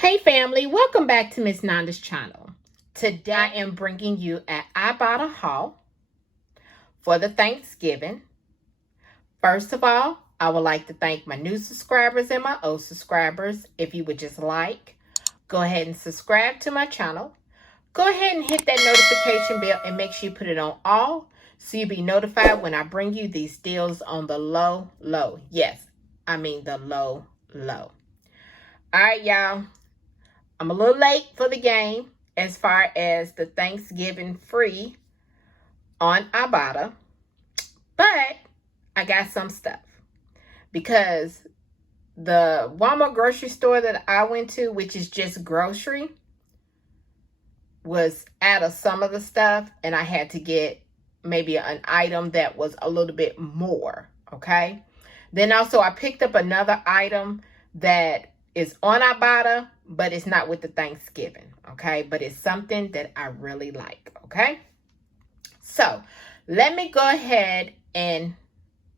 Hey family, welcome back to Miss Nanda's channel. Today I am bringing you an Ibotta haul for the Thanksgiving. First of all, I would like to thank my new subscribers and my old subscribers. If you would just like, go ahead and subscribe to my channel. Go ahead and hit that notification bell and make sure you put it on all so you'll be notified when I bring you these deals on the low. Yes, I mean the low. All right, y'all. I'm a little late for the game as far as the Thanksgiving free on Ibotta, but I got some stuff because the Walmart grocery store that I went to, which is just grocery, was out of some of the stuff, and I had to get maybe an item that was a little bit more, okay? Then also I picked up another item that is on Ibotta, but it's not with the Thanksgiving, okay? But it's something that I really like, okay? So let me go ahead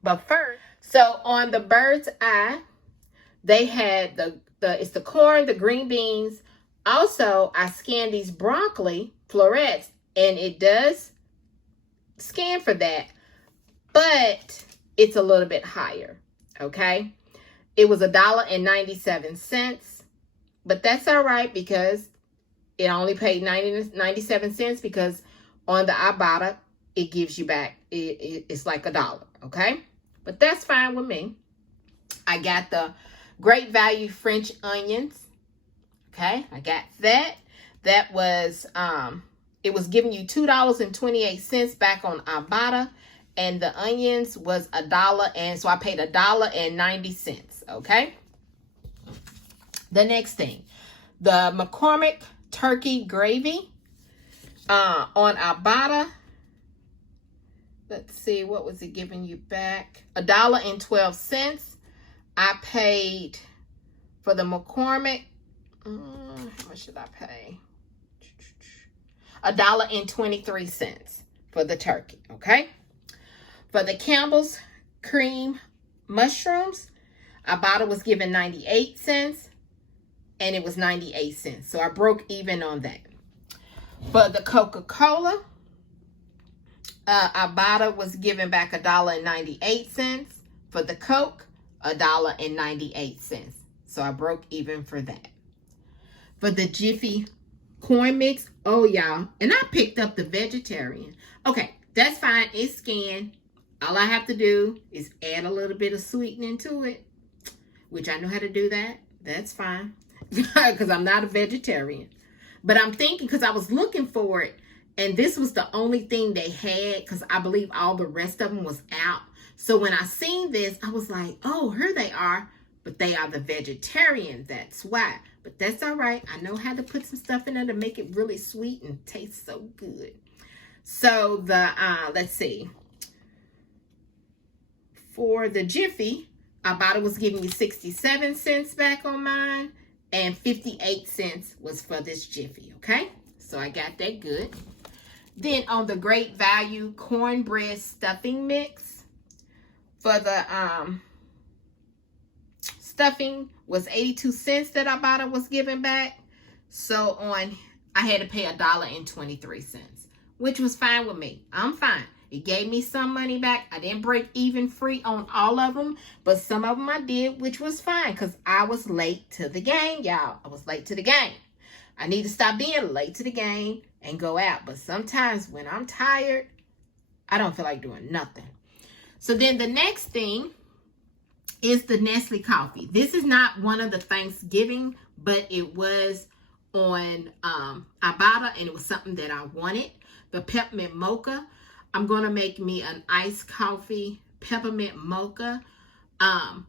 but first, so on the bird's eye, they had it's the corn, the green beans. Also, I scanned these broccoli florets, and it does scan for that, but it's a little bit higher, okay? It was $1.97, but that's all right because it only paid 97 cents because on the Ibotta, it gives you back, it's like $1, okay? But that's fine with me. I got the Great Value French onions, okay? I got that. That was, it was giving you $2.28 back on Ibotta, and the onions was $1, and so I paid $1.90, okay? The next thing, the McCormick turkey gravy on Ibotta. Let's see, what was it giving you back? $1.12. I paid for the McCormick. How much did I pay? $1.23 for the turkey, okay? For the Campbell's cream mushrooms, Ibotta was given 98 cents, and it was 98 cents. So I broke even on that. For the Coca-Cola, Ibotta was given back $1.98. For the Coke, $1.98. So I broke even for that. For the Jiffy corn mix, oh y'all, and I picked up the vegetarian. Okay, that's fine. It's scanned. All I have to do is add a little bit of sweetening to it, which I know how to do that. That's fine because I'm not a vegetarian. But I'm thinking, because I was looking for it, and this was the only thing they had because I believe all the rest of them was out. So when I seen this, I was like, oh, here they are. But they are the vegetarian. That's why. But that's all right. I know how to put some stuff in there to make it really sweet and taste so good. So the, let's see. For the Jiffy, Ibotta was giving you 67 cents back on mine, and 58 cents was for this Jiffy, okay? So I got that good. Then on the Great Value cornbread stuffing mix, for the stuffing was 82 cents that Ibotta was giving back. So I had to pay $1.23, which was fine with me. I'm fine. It gave me some money back. I didn't break even free on all of them, but some of them I did, which was fine because I was late to the game, y'all. I was late to the game. I need to stop being late to the game and go out. But sometimes when I'm tired, I don't feel like doing nothing. So then the next thing is the Nestle Coffee. This is not one of the Thanksgiving, but it was on Ibotta, and it was something that I wanted. The Peppermint Mocha. I'm going to make me an iced coffee Peppermint Mocha. I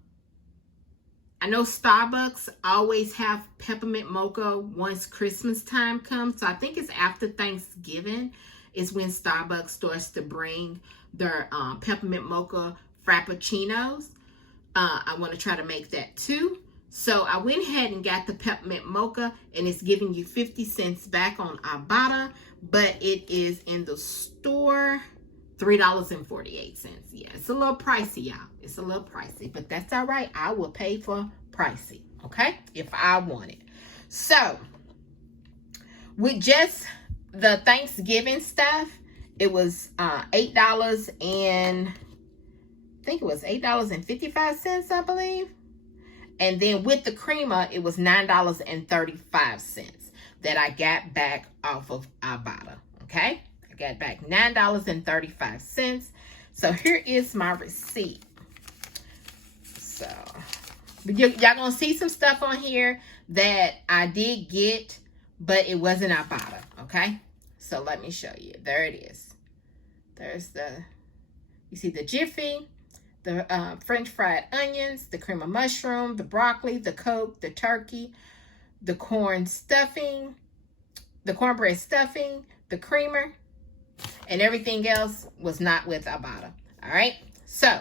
know Starbucks always have Peppermint Mocha once Christmas time comes. So I think it's after Thanksgiving is when Starbucks starts to bring their Peppermint Mocha Frappuccinos. I want to try to make that too. So I went ahead and got the Peppermint Mocha, and it's giving you 50 cents back on Ibotta, but it is in the store $3.48. Yeah, it's a little pricey, y'all. It's a little pricey, but that's all right. I will pay for pricey, okay, if I want it. So with just the Thanksgiving stuff, it was $8 and I think it was $8.55, I believe. And then with the creamer, it was $9.35 that I got back off of Ibotta. Okay, I got back $9.35. So here is my receipt. So y'all gonna see some stuff on here that I did get, but it wasn't Ibotta. Okay, so let me show you. There it is. There's you see the Jiffy, the French fried onions, the cream of mushroom, the broccoli, the Coke, the turkey, the corn stuffing, the cornbread stuffing, the creamer, and everything else was not with Ibotta. All right, so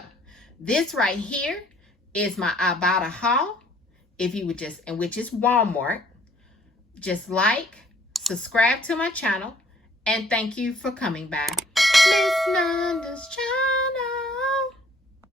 this right here is my Ibotta haul. If you would just, and which is Walmart, just like, subscribe to my channel, and thank you for coming back. Miss Nanda's channel.